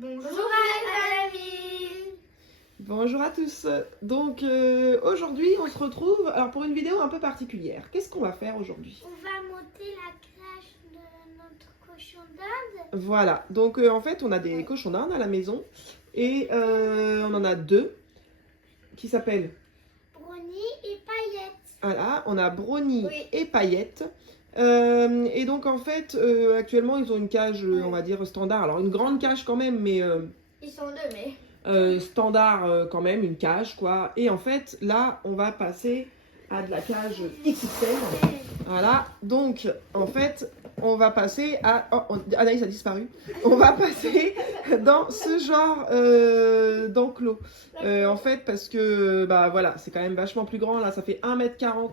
Bonjour à l'ami. Bonjour à tous. Donc aujourd'hui on se retrouve pour une vidéo un peu particulière. Qu'est-ce qu'on va faire aujourd'hui? On va monter la crèche de notre cochon d'Inde. Voilà, donc en fait on a des cochons d'Inde à la maison et on en a deux qui s'appellent Brownie et Paillette. voilà, on a Brownie Oui. et Paillette. Et donc en fait actuellement ils ont une cage on va dire standard, alors une grande cage quand même mais Ils sont deux, mais... standard quand même, une cage quoi. Et en fait là on va passer à de la cage XXL. Voilà, donc en fait on va passer à... Oh, Anaïs a disparu. On va passer dans ce genre d'enclos. En fait parce que bah voilà, c'est quand même vachement plus grand. Là ça fait 1,40 m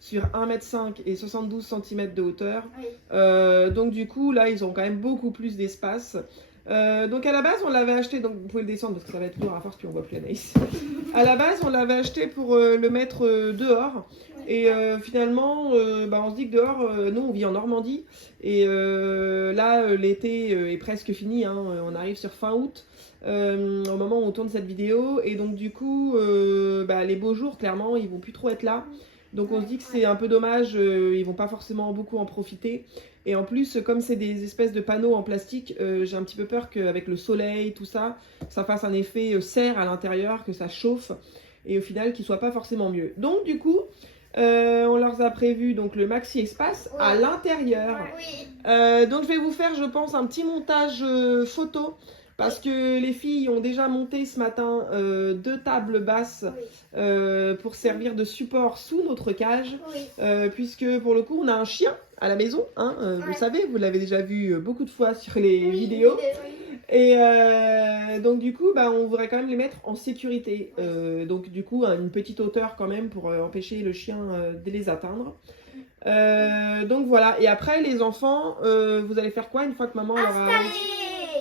sur 1,5 m et 72 cm de hauteur. Oui. Donc du coup là ils ont quand même beaucoup plus d'espace. Donc à la base on l'avait acheté, donc vous pouvez le descendre parce que ça va être lourd à force puis on voit plus Anaïs. À la base on l'avait acheté pour le mettre dehors. Et finalement, on se dit que dehors, nous on vit en Normandie et là l'été est presque fini, hein, on arrive sur fin août au moment où on tourne cette vidéo et donc du coup les beaux jours clairement ils vont plus trop être là. Donc on se dit que c'est un peu dommage, ils vont pas forcément beaucoup en profiter. Et en plus, comme c'est des espèces de panneaux en plastique, j'ai un petit peu peur qu'avec le soleil, tout ça, ça fasse un effet serre à l'intérieur, que ça chauffe et au final qu'il soit pas forcément mieux. Donc du coup, on leur a prévu donc le maxi espace à l'intérieur. Oui. Donc je vais vous faire, je pense, un petit montage photo parce que les filles ont déjà monté ce matin 2 tables basses pour servir de support sous notre cage, puisque pour le coup on a un chien à la maison, hein, vous le savez, vous l'avez déjà vu beaucoup de fois sur les vidéos. Et donc du coup on voudrait quand même les mettre en sécurité, donc du coup à une petite hauteur quand même pour empêcher le chien de les atteindre. Donc voilà, et après les enfants, vous allez faire quoi une fois que maman leur a...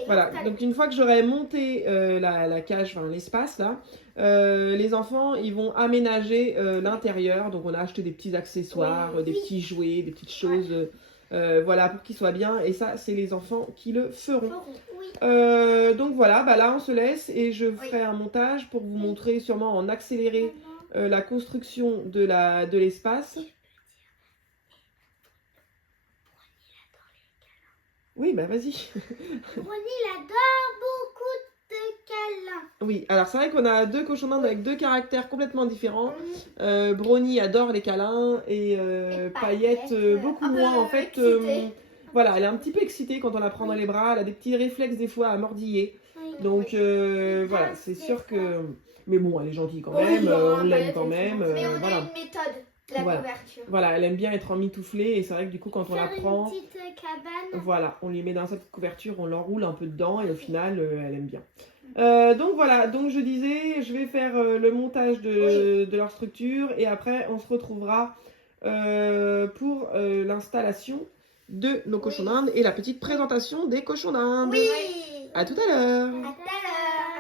Voilà, donc une fois que j'aurai monté la cage, enfin l'espace là, les enfants ils vont aménager l'intérieur. Donc on a acheté des petits accessoires, des petits jouets, des petites choses, voilà, pour qu'ils soient bien. Et ça c'est les enfants qui le feront. Donc voilà, là on se laisse et je ferai un montage pour vous montrer sûrement en accéléré la construction de l'espace. Oui, bah vas-y. Brownie, il adore beaucoup de câlins. Oui, alors c'est vrai qu'on a deux cochons d'Inde avec deux caractères complètement différents. Brownie adore les câlins et Paillette beaucoup moins. En fait, voilà, elle est un petit peu excitée quand on la prend dans les bras. Elle a des petits réflexes des fois à mordiller. Donc voilà, c'est sûr que... Mais bon, elle est gentille quand même, on l'aime quand même. Mais on voilà. a une méthode, la couverture. Voilà, elle aime bien être emmitouflée et c'est vrai que du coup quand on la prend... Une petite cabane. Voilà, on lui met dans cette couverture, on l'enroule un peu dedans et au final, elle aime bien. Donc voilà, donc je disais, je vais faire le montage de leur structure et après on se retrouvera pour l'installation de nos cochons d'Inde et la petite présentation des cochons d'Inde. Oui. À tout à l'heure. À tout à l'heure.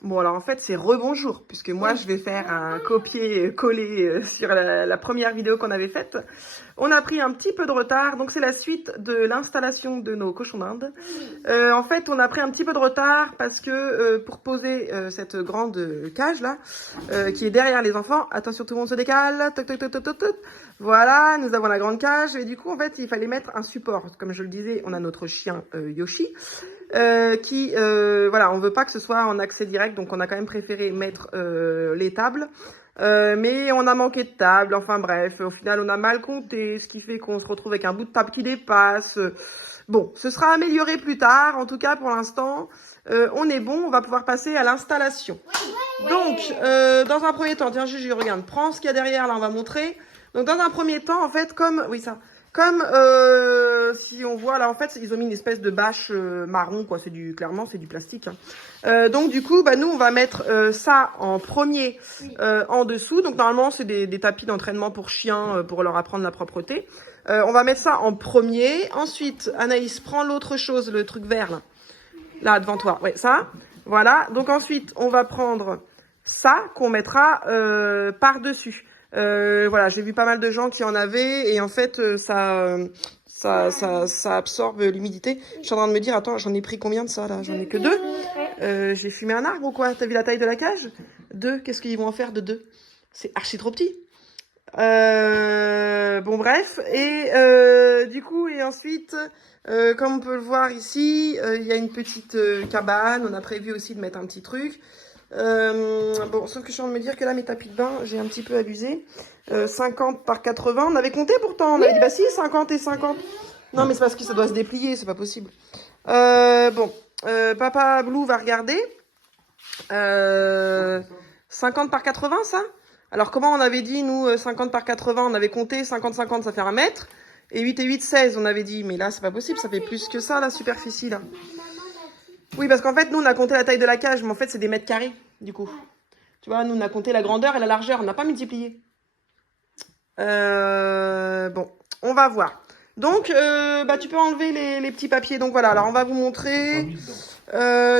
Bon alors en fait c'est rebonjour puisque moi je vais faire un copier-coller sur la première vidéo qu'on avait faite. On a pris un petit peu de retard, donc c'est la suite de l'installation de nos cochons d'Inde. En fait on a pris un petit peu de retard parce que pour poser cette grande cage là qui est derrière les enfants, attention tout le monde se décale, toc, toc, toc, toc, toc, toc. Voilà, nous avons la grande cage et du coup en fait il fallait mettre un support. Comme je le disais, on a notre chien Yoshi. Voilà, on veut pas que ce soit en accès direct, donc on a quand même préféré mettre les tables, mais on a manqué de table, enfin bref, au final on a mal compté, ce qui fait qu'on se retrouve avec un bout de table qui dépasse. Bon, ce sera amélioré plus tard, en tout cas pour l'instant, on est bon, on va pouvoir passer à l'installation. Donc, dans un premier temps, tiens Juju, regarde, prends ce qu'il y a derrière, là on va montrer. Donc dans un premier temps, en fait, comme si on voit là, en fait, ils ont mis une espèce de bâche marron, quoi. Clairement, c'est du plastique. Hein. Donc du coup, bah nous, on va mettre ça en premier en dessous. Donc normalement, c'est des tapis d'entraînement pour chiens, pour leur apprendre la propreté. On va mettre ça en premier. Ensuite, Anaïs, prends l'autre chose, le truc vert là devant toi. Ouais, ça. Voilà. Donc ensuite, on va prendre ça qu'on mettra par-dessus. Voilà, j'ai vu pas mal de gens qui en avaient et en fait ça absorbe l'humidité. Je suis en train de me dire, attends, j'en ai pris combien de ça là? J'en ai que 2. J'ai fumé un arbre ou quoi? T'as vu la taille de la cage? 2. Qu'est-ce qu'ils vont en faire de 2? C'est archi trop petit. Bon bref, et du coup, et ensuite, comme on peut le voir ici, il y a une petite cabane. On a prévu aussi de mettre un petit truc. Bon, sauf que je suis en train de me dire que là, mes tapis de bain, j'ai un petit peu abusé. 50 par 80, on avait compté pourtant. On avait dit, bah si, 50 et 50. Non, mais c'est parce que ça doit se déplier, c'est pas possible. Bon, Papa Blue va regarder. 50 par 80, ça? Alors, comment on avait dit, nous, 50 par 80, on avait compté, 50-50, ça fait 1 mètre. Et 8 et 8, 16, on avait dit. Mais là, c'est pas possible, ça fait plus que ça, la superficie, là. Oui, parce qu'en fait, nous, on a compté la taille de la cage, mais en fait, c'est des mètres carrés, du coup. Tu vois, nous, on a compté la grandeur et la largeur, on n'a pas multiplié. Bon, on va voir. Donc, bah, tu peux enlever les petits papiers. Donc, voilà, alors, on va vous montrer.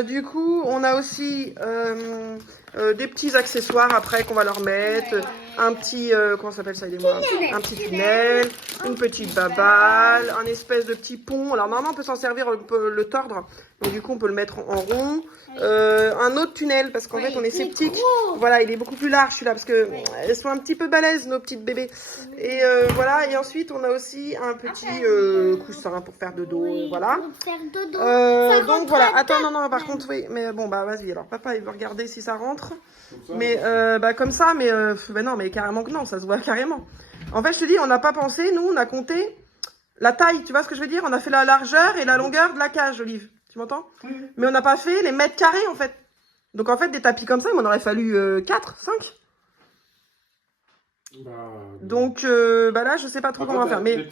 Du coup, on a aussi des petits accessoires après qu'on va leur mettre. Un petit, comment s'appelle ça, aidez-moi? Un petit tunnel, une petite baballe, un espèce de petit pont. Alors normalement on peut s'en servir, on peut le tordre. Donc du coup on peut le mettre en rond. Un autre tunnel parce qu'en fait on est sceptique. Voilà, il est beaucoup plus large celui-là parce que elles sont un petit peu balèzes nos petites bébés. Et voilà, et ensuite on a aussi un petit coussin pour faire dodo. Voilà. Donc voilà, attends, non, par contre oui, mais bon bah vas-y. Alors papa il veut regarder si ça rentre. Mais bah comme ça, mais bah non, mais carrément que non, ça se voit carrément. En fait, je te dis, on n'a pas pensé, nous, on a compté la taille, tu vois ce que je veux dire? On a fait la largeur et la longueur de la cage, Olive. Tu m'entends? Mais on n'a pas fait les mètres carrés, en fait. Donc, en fait, des tapis comme ça, il m'en aurait fallu 4, 5. Donc, bah là, je sais pas trop comment on va faire. Mais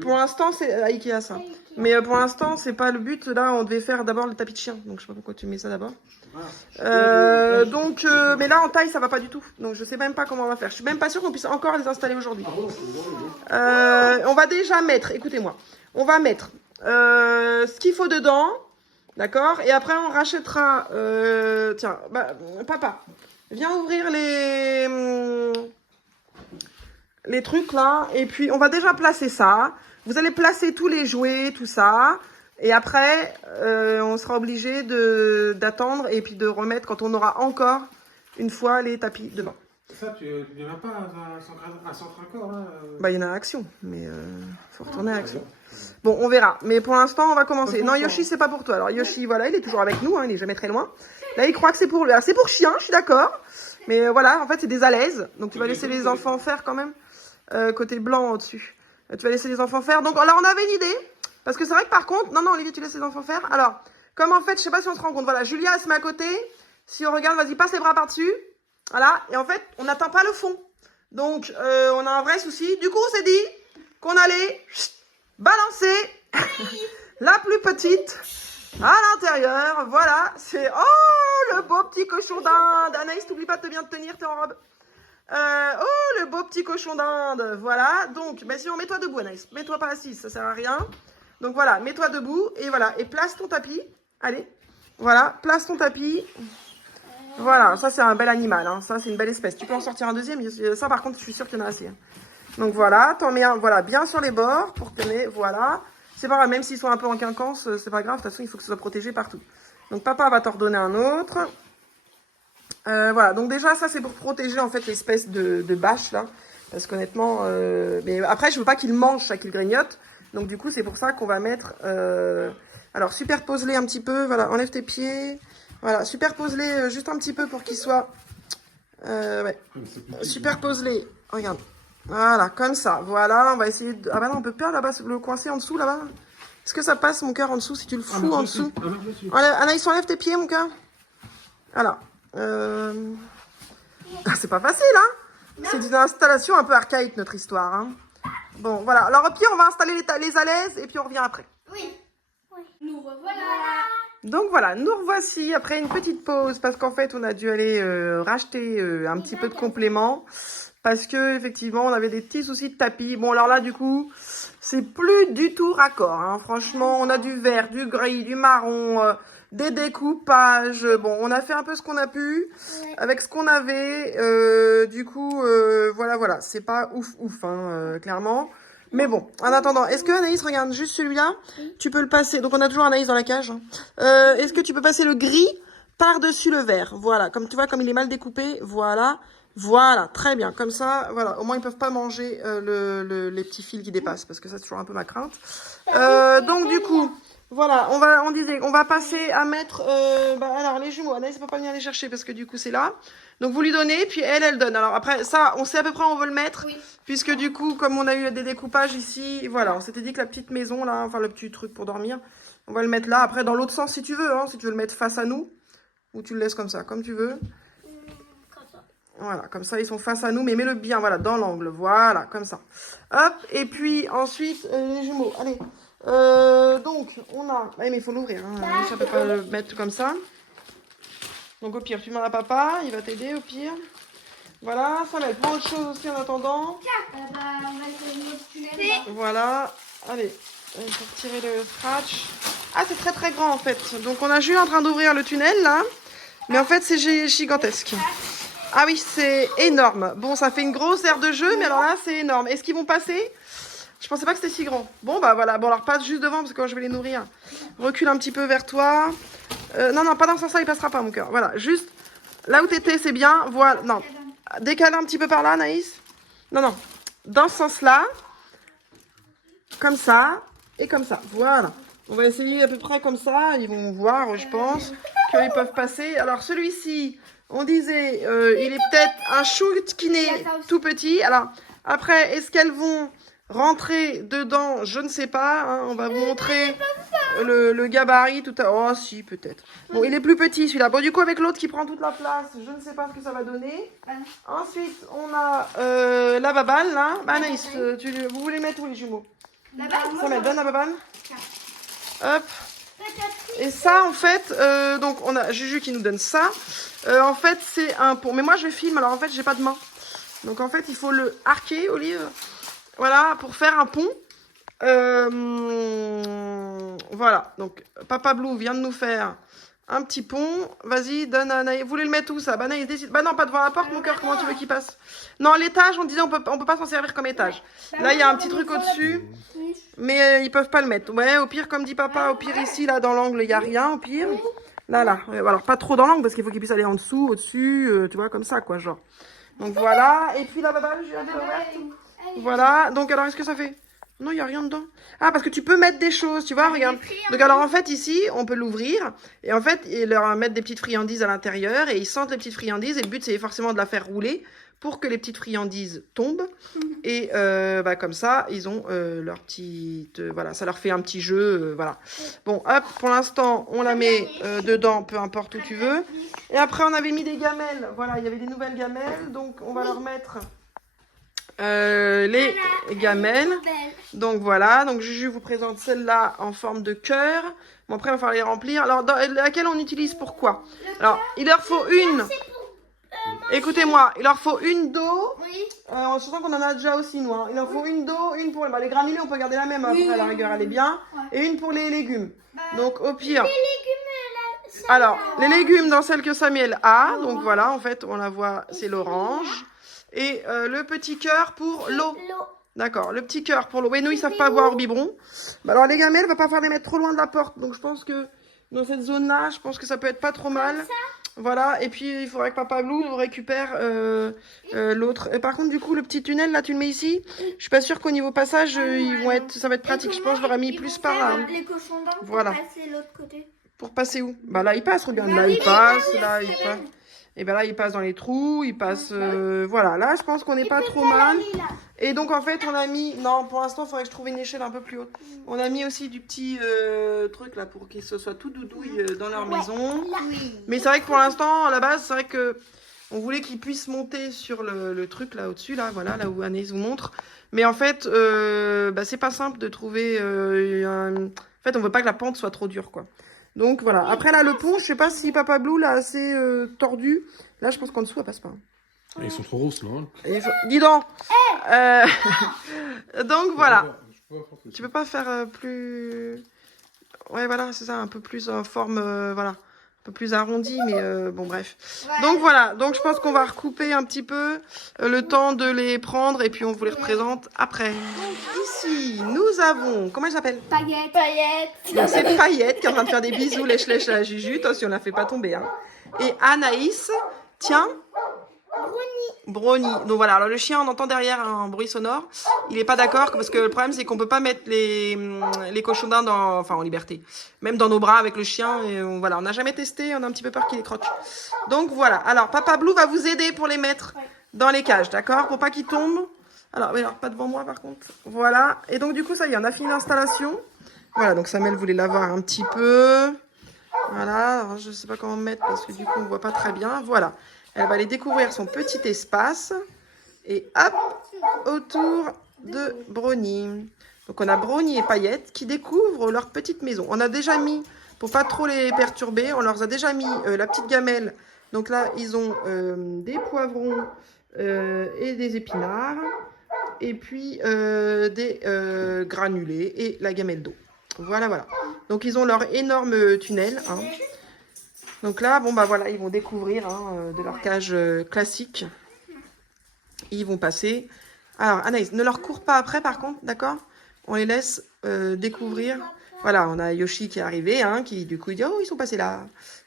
pour l'instant, c'est à Ikea, ça. Mais pour l'instant, c'est pas le but. Là, on devait faire d'abord le tapis de chien. Donc, je sais pas pourquoi tu mets ça d'abord. Donc, mais là, en taille, ça va pas du tout. Donc, je sais même pas comment on va faire. Je suis même pas sûre qu'on puisse encore les installer aujourd'hui. On va déjà mettre, écoutez-moi, on va mettre ce qu'il faut dedans. D'accord? Et après, on rachètera... tiens, bah, papa, viens ouvrir les trucs là, et puis on va déjà placer ça. Vous allez placer tous les jouets, tout ça, et après on sera obligé d'attendre et puis de remettre quand on aura encore une fois les tapis devant. Ça, il n'y en a pas à Centre Accord là Bah, il y en a à Action, mais faut retourner à Action. Bon, on verra. Mais pour l'instant, on va commencer. Non, Yoshi, c'est pas pour toi. Alors, Yoshi, voilà, il est toujours avec nous, hein, il est jamais très loin. Là, il croit que c'est pour lui. Alors, c'est pour chien, je suis d'accord. Mais voilà, en fait, c'est des alaises. Donc, tu vas laisser les enfants faire quand même. Côté blanc au-dessus. Tu vas laisser les enfants faire. Donc, là, on avait une idée. Parce que c'est vrai que par contre... Non, Olivier, tu laisses les enfants faire. Alors, comme en fait, je sais pas si on se rend compte. Voilà, Julia, elle se met à côté. Si on regarde, vas-y, passe les bras par-dessus. Voilà. Et en fait, on n'atteint pas le fond. Donc, on a un vrai souci. Du coup, on s'est dit qu'on allait balancer la plus petite à l'intérieur. Voilà. C'est... Oh, le beau petit cochon d'Inde. Anaïs, t'oublie pas de bien te tenir, t'es en robe. Oh, le beau petit cochon d'Inde. Voilà. Donc, mais sinon, mets-toi debout, Anaïs. Mets-toi pas assise, ça sert à rien. Donc, voilà. Mets-toi debout. Et voilà. Et place ton tapis. Allez. Voilà. Place ton tapis. Voilà. Ça, c'est un bel animal. Hein. Ça, c'est une belle espèce. Tu peux en sortir un deuxième. Ça, par contre, je suis sûre qu'il y en a assez. Hein. Donc, voilà. T'en mets un, voilà, bien sur les bords pour tenir. Voilà. C'est pas grave. Même s'ils sont un peu en quinconce, c'est pas grave. De toute façon, il faut que ce soit protégé partout. Donc, papa va t'en redonner un autre. Voilà, donc déjà ça c'est pour protéger en fait l'espèce de bâche là, parce qu'honnêtement, mais après je veux pas qu'il mange ça, qu'il grignote, donc du coup c'est pour ça qu'on va mettre, alors superpose-les un petit peu, voilà, enlève tes pieds, voilà, superpose-les juste un petit peu pour qu'ils soient, ouais, superpose-les, regarde, voilà, comme ça, voilà, on va essayer de, ah bah non on peut pas là-bas, le coincer en dessous là-bas, est-ce que ça passe mon cœur en dessous si tu le fous en dessous, Anaïs enlève tes pieds mon cœur, voilà. Ah, c'est pas facile, hein? C'est une installation un peu archaïque, notre histoire. Hein. Bon, voilà. Alors, au pire, on va installer les alaises et puis on revient après. Oui. Nous revoilà. Donc voilà, nous revoici après une petite pause parce qu'en fait, on a dû aller racheter un petit peu de compléments parce que effectivement, on avait des petits soucis de tapis. Bon, alors là, du coup, c'est plus du tout raccord. Hein. Franchement, on a du vert, du gris, du marron, des découpages. Bon, on a fait un peu ce qu'on a pu avec ce qu'on avait. Du coup, voilà. C'est pas ouf, hein, clairement. Mais bon, en attendant, est-ce que Anaïs, regarde juste celui-là, tu peux le passer. Donc on a toujours Anaïs dans la cage. Hein. Est-ce que tu peux passer le gris par-dessus le vert? Voilà, comme tu vois, comme il est mal découpé, voilà, très bien. Comme ça, voilà, au moins ils peuvent pas manger les petits fils qui dépassent, parce que ça c'est toujours un peu ma crainte. Donc du coup, voilà, on va passer à mettre, alors les jumeaux, Anaïs ne peut pas venir les chercher parce que du coup c'est là. Donc vous lui donnez, puis elle donne. Alors après, ça, on sait à peu près où on veut le mettre, puisque du coup, comme on a eu des découpages ici, voilà, on s'était dit que la petite maison là, enfin le petit truc pour dormir, on va le mettre là. Après, dans l'autre sens si tu veux, hein, si tu veux le mettre face à nous, ou tu le laisses comme ça, comme tu veux. Comme ça. Voilà, comme ça ils sont face à nous, mais mets-le bien, voilà, dans l'angle, voilà, comme ça. Hop, et puis ensuite, les jumeaux, allez. Donc, on a... mais il faut l'ouvrir, hein. Ça ne peut pas le mettre comme ça. Donc, au pire, tu demandes à papa, il va t'aider, au pire. Voilà, ça va être pour autre chose aussi en attendant. On va essayer notre tunnel. Voilà, allez, il faut retirer le scratch. Ah, c'est très très grand en fait. Donc, on a Jules en train d'ouvrir le tunnel, là. Mais en fait, c'est gigantesque. Ah oui, c'est énorme. Bon, ça fait une grosse aire de jeu, mais alors là, c'est énorme. Est-ce qu'ils vont passer ? Je pensais pas que c'était si grand. Bon, bah voilà. Bon, alors passe juste devant parce que quand je vais les nourrir. Recule un petit peu vers toi. Non, pas dans ce sens-là, il passera pas, mon cœur. Voilà, juste là où t'étais, c'est bien. Voilà, non. Décale un petit peu par là, Anaïs. Non. Dans ce sens-là. Comme ça. Et comme ça. Voilà. On va essayer à peu près comme ça. Ils vont voir, je pense, qu'ils peuvent passer. Alors, celui-ci, on disait, il est peut-être un shoot qui n'est tout petit. Alors, après, est-ce qu'elles vont rentrer dedans? Je ne sais pas. Hein. On va vous montrer le gabarit tout à... Oh, si, peut-être. Bon, il est plus petit, celui-là. Bon, du coup, avec l'autre qui prend toute la place, je ne sais pas ce que ça va donner. Ensuite, on a la babane, là. Bah, Anaïs, vous voulez mettre où, les jumeaux? Ça met, donne la babane. Hop. Et ça, en fait, donc on a Juju qui nous donne ça. En fait, c'est un pont. Mais moi, je filme, alors en fait, j'ai pas de main. Donc, en fait, il faut le arquer, Olive. Voilà, pour faire un pont. Voilà. Donc, Papa Blue vient de nous faire un petit pont. Vas-y, donne à Anaïs. Vous voulez le mettre où, ça? Bah, Anaïs décide. Bah non, pas devant la porte, mon cœur. Comment tu veux qu'il passe? Non, l'étage, on disait, on peut pas s'en servir comme étage. Là, il y a un petit truc au-dessus. Mais ils peuvent pas le mettre. Ouais, au pire, comme dit papa, au pire ici, là, dans l'angle, il n'y a rien, au pire. Là. Ouais, alors, pas trop dans l'angle, parce qu'il faut qu'il puisse aller en dessous, au-dessus, tu vois, comme ça, quoi, genre. Donc, voilà. Et puis, la babane, je viens de l'ouvrir. Voilà. Donc, alors, est-ce que ça fait? Non, il n'y a rien dedans. Ah, parce que tu peux mettre des choses, tu vois, regarde. Donc, alors, en fait, ici, on peut l'ouvrir. Et en fait, et leur mettre des petites friandises à l'intérieur. Et ils sentent les petites friandises. Et le but, c'est forcément de la faire rouler pour que les petites friandises tombent. Et comme ça, ils ont leur petite... voilà, ça leur fait un petit jeu. Voilà. Bon, hop, pour l'instant, on la met dedans, peu importe où tu veux. Et après, on avait mis des gamelles. Voilà, il y avait des nouvelles gamelles. Donc, on va leur mettre les gamelles. Donc, voilà. Donc, Juju vous présente celle-là en forme de cœur. Bon, après, il va falloir les remplir. Alors, laquelle on utilise pourquoi? Alors, il leur faut une... Écoutez-moi, il leur faut une d'eau. Oui. Je sens qu'on en a déjà aussi, nous. Hein. Il leur faut une d'eau, une pour les granulés, on peut garder la même après, à la rigueur, elle est bien. Et une pour les légumes. Donc, au pire. Les légumes, là, alors, les légumes dans celle que Samuel a. Donc, voilà, en fait, on la voit, c'est l'orange. Et le petit cœur pour l'eau. D'accord, le petit cœur pour l'eau. Oui, nous, ils savent pas voir au biberon. Bah, alors, les gamelles, il va pas falloir les mettre trop loin de la porte. Donc, je pense que dans cette zone-là, je pense que ça peut être pas trop mal. Voilà, et puis il faudrait que Papa Blue nous récupère l'autre. Par contre, du coup, le petit tunnel, là, tu le mets ici. Je suis pas sûre qu'au niveau passage, ça va être pratique. Je pense que je l'aurais mis plus par là. Les cochons d'Inde voilà. pour passer l'autre côté. Pour passer où? Bah là, il passe, regarde. Là, il passe, là, il passe. Et ben là, il passe dans les trous, il passe... voilà, là, je pense qu'on n'est pas trop mal. Et donc, en fait, on a mis... Non, pour l'instant, il faudrait que je trouve une échelle un peu plus haute. On a mis aussi du petit truc, là, pour qu'ils se soient tout doudouille dans leur maison. Mais c'est vrai que pour l'instant, à la base, c'est vrai que On voulait qu'ils puissent monter sur le truc là au-dessus, là, voilà, là où Anaïs vous montre. Mais en fait, c'est pas simple de trouver En fait, on veut pas que la pente soit trop dure, quoi. Donc voilà. Après là, le pont, je sais pas si Papa Blue l'a assez tordu. Là, je pense qu'en dessous, elle passe pas. Ah, ils sont trop grosses, non? Dis donc. Donc voilà. Je peux pas faire ça. Tu peux pas faire plus... Ouais, voilà, c'est ça, un peu plus en forme, voilà, un peu plus arrondi, mais bon, bref. Donc voilà, donc je pense qu'on va recouper un petit peu le temps de les prendre et puis on vous les représente après. Donc ici, nous avons, comment elle s'appelle? Paillettes. Paillettes. Donc c'est Paillette qui est en train de faire des bisous lèche-lèche à la Juju, attention, on la fait pas tomber, hein. Et Anaïs, tiens... Brownie. Donc voilà, alors le chien, on entend derrière un bruit sonore. Il n'est pas d'accord parce que le problème, c'est qu'on peut pas mettre les cochons d'Inde en liberté. Même dans nos bras avec le chien. Et voilà, on n'a jamais testé, on a un petit peu peur qu'il les croque. Donc voilà, alors Papa Blue va vous aider pour les mettre dans les cages, d'accord? Pour pas qu'ils tombent. Alors, mais alors, pas devant moi par contre. Voilà, et donc du coup, ça y est, on a fini l'installation. Voilà, donc Samuel voulait l'avoir un petit peu. Voilà, alors, je sais pas comment mettre parce que du coup, on voit pas très bien. Voilà. Elle va aller découvrir son petit espace. Et hop, autour de Brownie. Donc on a Brownie et Paillette qui découvrent leur petite maison. On a déjà mis, pour pas trop les perturber, on leur a déjà mis la petite gamelle. Donc là, ils ont des poivrons et des épinards. Et puis des granulés et la gamelle d'eau. Voilà, voilà. Donc ils ont leur énorme tunnel, hein. Donc là, bon bah voilà, ils vont découvrir de leur cage classique. Ils vont passer. Alors Anaïs, ne leur cours pas après par contre, d'accord? On les laisse découvrir. Voilà, on a Yoshi qui est arrivé, hein, qui du coup dit oh ils sont passés là.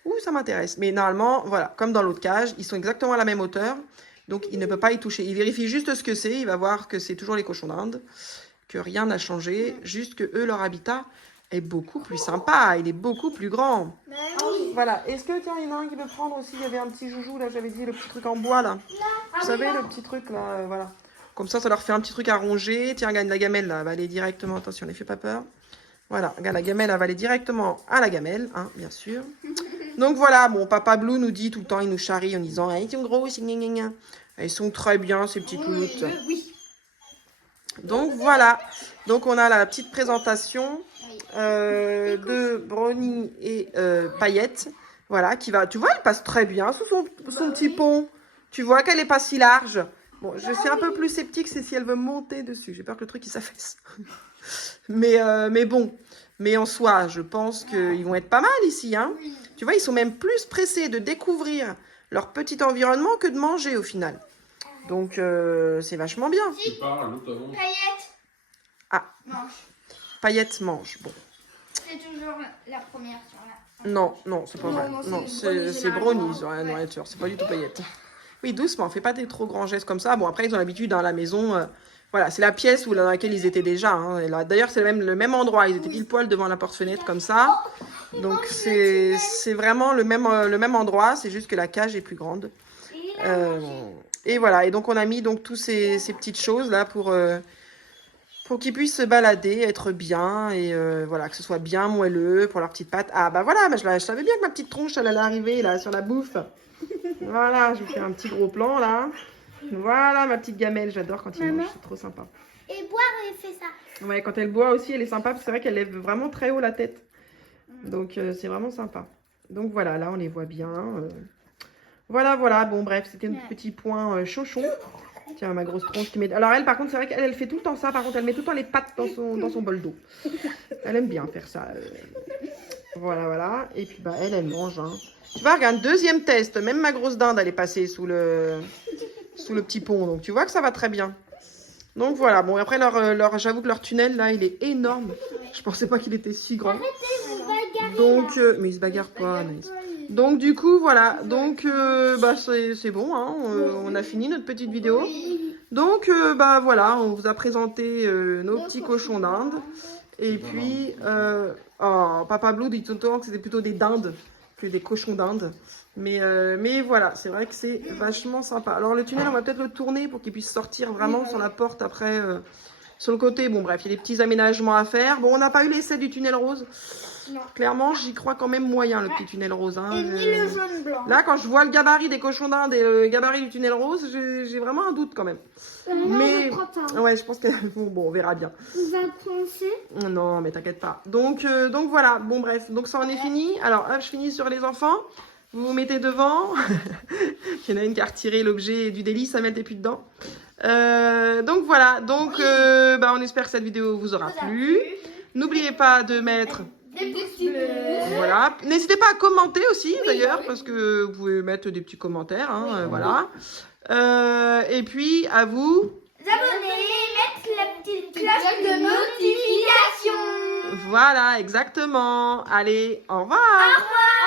Ouh ça m'intéresse. Mais normalement, voilà, comme dans l'autre cage, ils sont exactement à la même hauteur. Donc il ne peut pas y toucher. Il vérifie juste ce que c'est. Il va voir que c'est toujours les cochons d'Inde, que rien n'a changé, juste que eux leur habitat est beaucoup plus sympa, il est beaucoup plus grand. Voilà, est-ce que, tiens, il y en a un qui veut prendre aussi, il y avait un petit joujou, là, j'avais dit, le petit truc en bois, là. Vous savez, le petit truc, là, voilà. Comme ça leur fait un petit truc à ronger. Tiens, regarde, la gamelle, là, elle va aller directement, attention, ne fait pas peur. Voilà, regarde, la gamelle, elle va aller directement à la gamelle, hein, bien sûr. Donc voilà, bon, Papa Blue nous dit tout le temps, il nous charrie en disant, ah, ils sont gros, ils sont très bien, ces petites louloutes. Donc voilà, donc on a la petite présentation de Brownie et Paillette, voilà, qui va, tu vois, elle passe très bien sous son petit pont, tu vois qu'elle est pas si large. Bon, je suis un peu plus sceptique, c'est si elle veut monter dessus, j'ai peur que le truc il s'affaisse. mais bon, mais en soi, je pense qu'ils vont être pas mal ici, hein. Tu vois, ils sont même plus pressés de découvrir leur petit environnement que de manger au final. Donc, c'est vachement bien. Paillettes. Ah, Mange. Paillette mange, bon. C'est toujours la première sur la... Non, c'est pas vrai. Non, c'est Brownie sur la nourriture, c'est pas du tout Paillette. Oui, doucement, fais pas des trop grands gestes comme ça. Bon, après, ils ont l'habitude, hein, la maison, voilà, c'est la pièce dans laquelle ils étaient déjà. Hein, d'ailleurs, c'est le même endroit, ils étaient pile poil devant la porte-fenêtre comme ça. Donc, c'est vraiment le même endroit, c'est juste que la cage est plus grande. Et voilà, et donc on a mis donc tous ces petites choses là pour qu'ils puissent se balader, être bien, et voilà, que ce soit bien moelleux pour leurs petites pattes. Ah bah voilà, je savais bien que ma petite tronche elle allait arriver là sur la bouffe. Voilà, je vous fais un petit gros plan là. Voilà ma petite gamelle, j'adore quand il mange, c'est trop sympa. Et boire, elle fait ça. Ouais, quand elle boit aussi, elle est sympa, parce que c'est vrai qu'elle lève vraiment très haut la tête. Donc c'est vraiment sympa. Donc voilà, là on les voit bien. Voilà, bon bref, c'était un petit point chauchon. Tiens, ma grosse tronche qui met... Alors elle, par contre, c'est vrai qu'elle fait tout le temps ça. Par contre, elle met tout le temps les pattes dans son bol d'eau. Elle aime bien faire ça. Voilà. Et puis, bah, elle mange. Hein. Tu vois, regarde, deuxième test. Même ma grosse dinde, elle est passée sous le petit pont. Donc, tu vois que ça va très bien. Donc, voilà. Bon, après, j'avoue que leur tunnel, là, il est énorme. Je pensais pas qu'il était si grand. Donc, mais ils se bagarrent pas, Nice. Donc du coup voilà, donc bah c'est bon, hein, on a fini notre petite vidéo. Donc bah voilà, on vous a présenté nos petits cochons d'Inde. Et puis Papa Blue dit tout le temps que c'était plutôt des dindes que des cochons d'Inde. Mais voilà, c'est vrai que c'est vachement sympa. Alors le tunnel, on va peut-être le tourner pour qu'il puisse sortir vraiment sur la porte après sur le côté. Bon bref, il y a des petits aménagements à faire. Bon, on n'a pas eu l'essai du tunnel rose. Non. Clairement, j'y crois quand même moyen, le petit tunnel rose. Hein. Et ni le jaune blanc. Là, quand je vois le gabarit des cochons d'Inde et le gabarit du tunnel rose, j'ai vraiment un doute quand même. Mais je crois pas. ouais, je pense que bon, on verra bien. On va penser. Non, mais t'inquiète pas. Donc voilà. Bon bref, donc ça en est fini. Alors hop, je finis sur les enfants. Vous vous mettez devant. Il y en a une qui a retiré l'objet du délice à mettre et puis dedans. Donc voilà. Donc on espère que cette vidéo vous aura plu. N'oubliez pas de mettre Des petits bleus. voilà. N'hésitez pas à commenter aussi d'ailleurs parce que vous pouvez mettre des petits commentaires. Hein, voilà. Et puis à vous. Abonnez, mettre la petite cloche de notification. Voilà, exactement. Allez, au revoir. Au revoir.